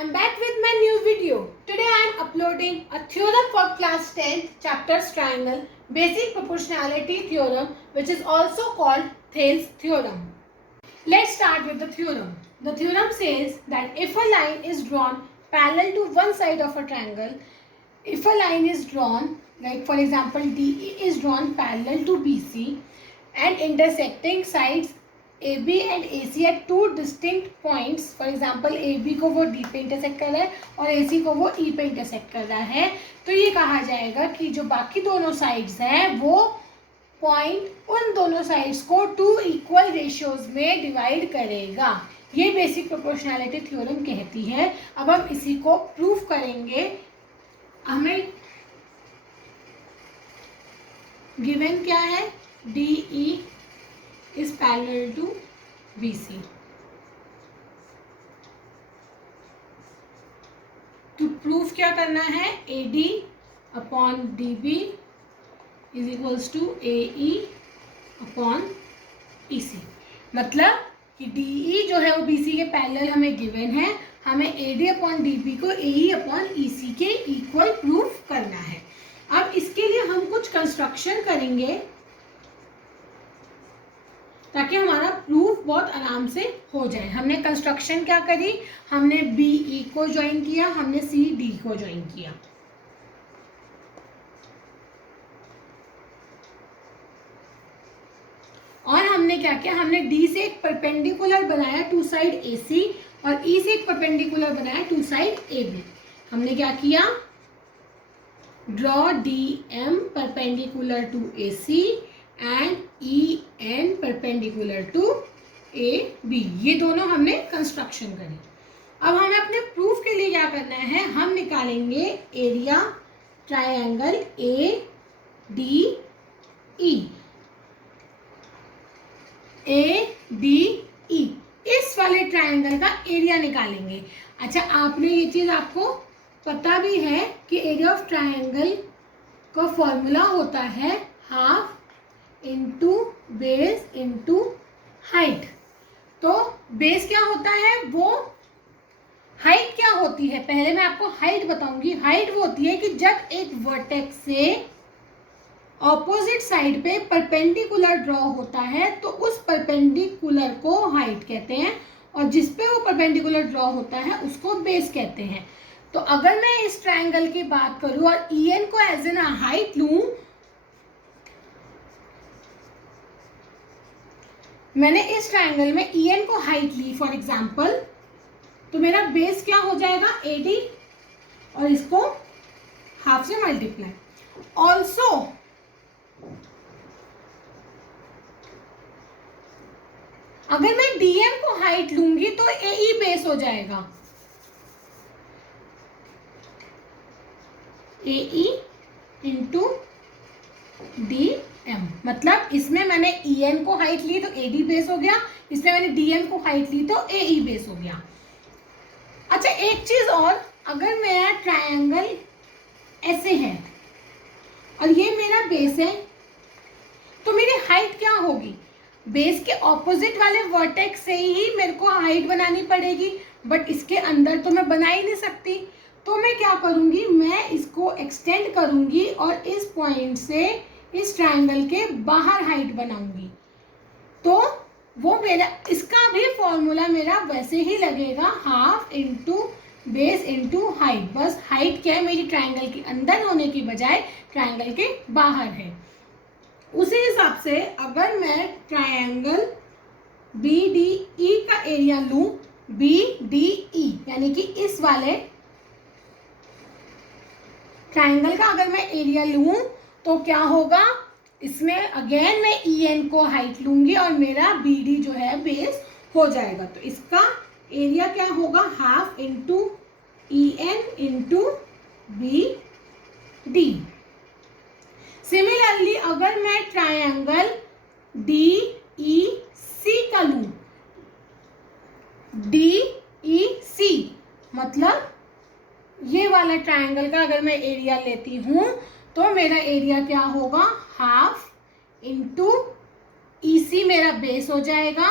I'm back with my new video. Today I am uploading a theorem for class 10th chapters triangle basic proportionality theorem, which is also called Thales theorem. Let's start with the theorem. The theorem says that if a line is drawn parallel to one side of a triangle, if a line is drawn, like for example DE is drawn parallel to BC and intersecting sides AB and AC at two distinct points, for example AB को वो D पे intersect कर रहा है और AC को वो E पे इंटरसेक्ट कर रहा है, तो ये कहा जाएगा कि जो बाकी दोनों साइड्स हैं वो पॉइंट उन दोनों साइड्स को टू इक्वल रेशियोज में डिवाइड करेगा। ये बेसिक प्रोपोर्शनैलिटी थ्योरम कहती है। अब हम इसी को प्रूफ करेंगे। हमें गिवन क्या है, DE is parallel to BC. तो प्रूफ क्या करना है, AD upon DB is equals to AE upon EC। मतलब कि DE जो है वो BC के पैरेलल हमें गिवन है, हमें AD अपॉन DB को AE अपॉन EC के इक्वल प्रूफ करना है। अब इसके लिए हम कुछ कंस्ट्रक्शन करेंगे ताकि हमारा प्रूफ बहुत आराम से हो जाए। हमने कंस्ट्रक्शन क्या करी, हमने BE को ज्वाइन किया, हमने CD को ज्वाइन किया। और हमने क्या किया, हमने D से एक परपेंडिकुलर बनाया टू साइड AC और E से एक परपेंडिकुलर बनाया टू साइड AB। हमने क्या किया, draw DM perpendicular to AC and EN perpendicular to AB। ये दोनों हमने कंस्ट्रक्शन करी। अब हमें अपने प्रूफ के लिए क्या करना है, हम निकालेंगे एरिया ट्रायंगल ADE। ADE इस वाले ट्रायंगल का एरिया निकालेंगे। अच्छा, आपने ये चीज़ आपको पता भी है कि एरिया ऑफ ट्रायंगल का फॉर्मूला होता है half into base into height. तो बेस क्या होता है, वो हाइट क्या होती है, पहले मैं आपको हाइट बताऊंगी। हाइट वो होती है कि जब एक वर्टेक्स से ऑपोजिट साइड पे परपेंडिकुलर ड्रॉ होता है तो उस परपेंडिकुलर को हाइट कहते हैं और जिस पे वो परपेंडिकुलर ड्रॉ होता है उसको बेस कहते हैं। तो अगर मैं इस ट्रायंगल की बात करूं और EN को एज एन हाइट लूं, मैंने इस ट्रायंगल में EN को हाइट ली फॉर एग्जांपल, तो मेरा बेस क्या हो जाएगा AD और इसको हाफ से मल्टीप्लाई। ऑल्सो अगर मैं DM को हाइट लूंगी तो AE बेस हो जाएगा, AE इंटू DM। मतलब इसमें मैंने EN को हाइट ली तो AD बेस हो गया, इसमें मैंने DM को हाइट ली तो AE बेस हो गया। अच्छा, एक चीज और, अगर मेरा ट्रायंगल ऐसे है और ये मेरा बेस है तो मेरी हाइट क्या होगी, बेस के ऑपोजिट वाले वर्टेक्स से ही मेरे को हाइट बनानी पड़ेगी, बट इसके अंदर तो मैं बना ही नहीं सकती। तो मैं क्या करूंगी, मैं इसको एक्सटेंड करूंगी और इस पॉइंट से इस ट्रायंगल के बाहर हाइट बनाऊंगी। तो वो मेरा इसका भी फॉर्मूला मेरा वैसे ही लगेगा, half into base into height. बस हाइट क्या है, मेरी ट्रायंगल के अंदर होने की बजाय ट्रायंगल के बाहर है। उसी हिसाब से अगर मैं ट्रायंगल BDE का एरिया लूं, BDE यानी कि इस वाले ट्रायंगल का अगर मैं एरिया लूं तो क्या होगा, इसमें अगेन मैं EN को हाइट लूंगी और मेरा BD जो है बेस हो जाएगा। तो इसका एरिया क्या होगा, half into EN into BD। Similarly अगर मैं ट्रायंगल DEC का लूं, DEC मतलब ये वाला ट्रायंगल का अगर मैं एरिया लेती हूं तो मेरा एरिया क्या होगा, हाफ इंटू EC मेरा बेस हो जाएगा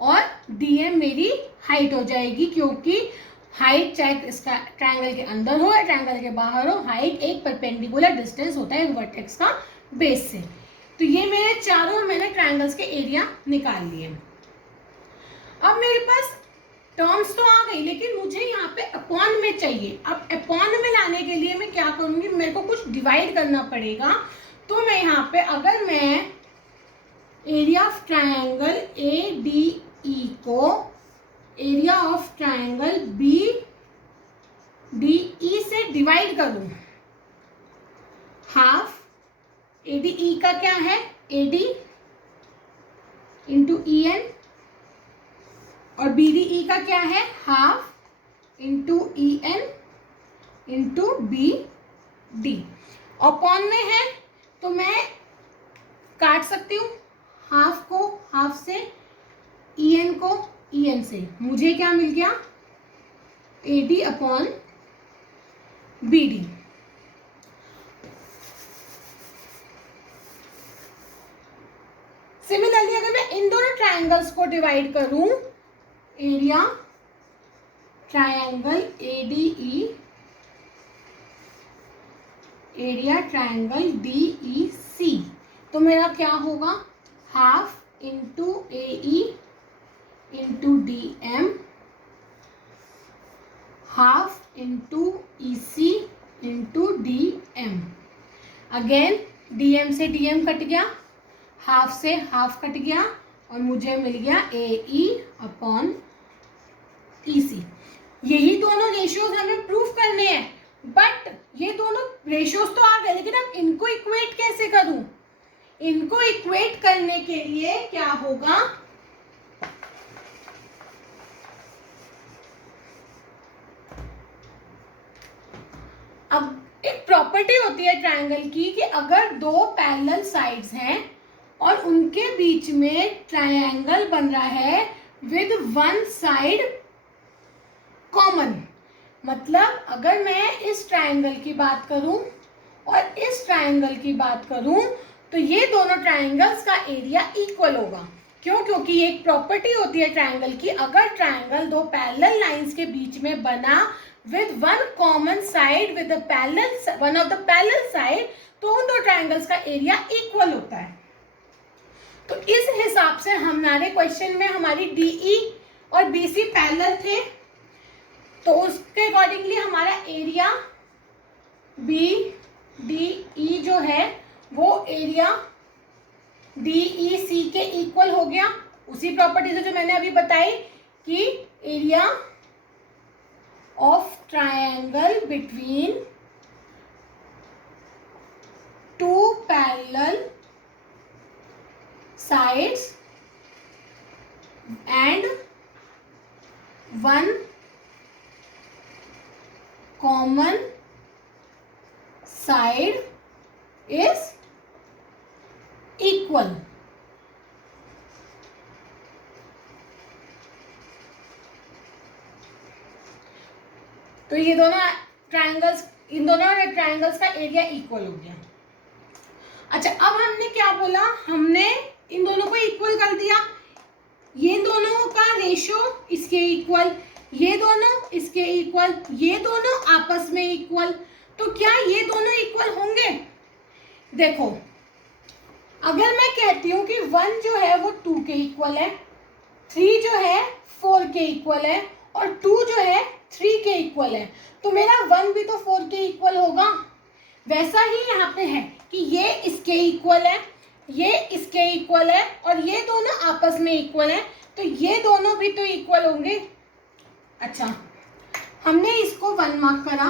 और DM मेरी हाइट हो जाएगी, क्योंकि हाइट चाहे इसका ट्रायंगल के अंदर हो या ट्रायंगल के बाहर हो, हाइट एक परपेंडिकुलर डिस्टेंस होता है वर्टेक्स का बेस से। तो ये मेरे चारों मैंने ट्रायंगल्स के एरिया निकाल लिए। अब मेरे पास टर्म्स तो आ गई, लेकिन मुझे यहाँ पे अपॉन में चाहिए। अब अपॉन में लाने के लिए मैं क्या करूंगी, मेरे को कुछ डिवाइड करना पड़ेगा। तो मैं यहाँ पे अगर मैं area of triangle A D E को area of triangle B D E से डिवाइड करूं, हाफ ए डी ई का क्या है, A D into E N, और बी डी ई का क्या है, half into E N into B D. Upon में है तो मैं काट सकती हूँ हाफ को हाफ से, ई एन को ई एन से। मुझे क्या मिल गया, A D upon B D. Similarly अगर मैं इन दोनों ट्रायंगल्स को डिवाइड करूं, area triangle A D E, area triangle D E C, तो मेरा क्या होगा, half into A E into D M, half into E C into D M. Again D M से डी एम कट गया, half से half cut गया, और मुझे मिल गया ए ई अपॉन ई सी। यही दोनों रेशियोज हमें प्रूफ करने हैं, बट ये दोनों रेशियोज तो आ गए, लेकिन अब इनको इक्वेट कैसे करूं। इनको इक्वेट करने के लिए क्या होगा, अब एक प्रॉपर्टी होती है ट्रायंगल की कि अगर दो पैरेलल साइड्स हैं और उनके बीच में ट्रायंगल बन रहा है विद वन साइड कॉमन, मतलब अगर मैं इस ट्रायंगल की बात करूं और इस ट्रायंगल की बात करूं, तो ये दोनों ट्रायंगल्स का एरिया इक्वल होगा। क्यों, क्योंकि ये एक प्रॉपर्टी होती है ट्रायंगल की, अगर ट्रायंगल दो पैरेलल लाइंस के बीच में बना with one common side with one of the parallel side, तो उन दो ट्रायंगल्स का एरिया इक्वल होता है। तो इस हिसाब से हमारे क्वेश्चन में हमारी डीई और बीसी पैरेलल थे, तो उसके अकॉर्डिंगली हमारा एरिया बी डी ई जो है वो एरिया डी ई सी के इक्वल हो गया। उसी प्रॉपर्टी से जो मैंने अभी बताई कि area of triangle between two parallel sides and one common side is equal। तो ये दोनों ट्रायंगल्स, इन दोनों ट्रायंगल्स का एरिया इक्वल हो गया। अच्छा, अब हमने क्या बोला, हमने इन दोनों को इक्वल कर दिया, ये दोनों का रेशो इसके इक्वल, ये दोनों इसके इक्वल, ये दोनों आपस में इक्वल। तो क्या ये दोनों इक्वल होंगे? देखो, अगर मैं कहती हूं कि 1 जो है वो 2 के इक्वल है, 3 जो है 4 के इक्वल है, और 2 जो है 3 के इक्वल है, तो मेरा 1 भी तो 4 के इक्वल होगा। वैसा ही यहाँ पे है कि ये इसके इक्वल है, ये इसके इक्वल है, और ये दोनों आपस में इक्वल है, तो ये दोनों भी तो इक्वल होंगे। अच्छा, हमने इसको 1 मार्क करा,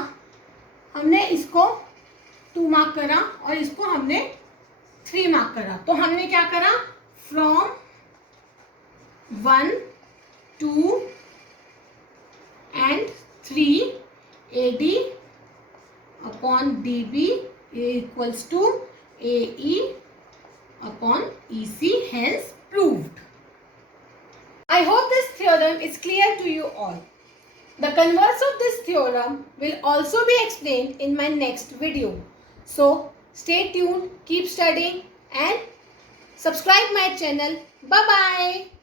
हमने इसको 2 मार्क करा, और इसको हमने 3 मार्क करा। तो हमने क्या करा, from 1, 2 and 3 AD upon DB equals to AE upon EC, hence proved. I hope this theorem is clear to you all. The converse of this theorem will also be explained in my next video. So stay tuned, keep studying and subscribe my channel. Bye bye.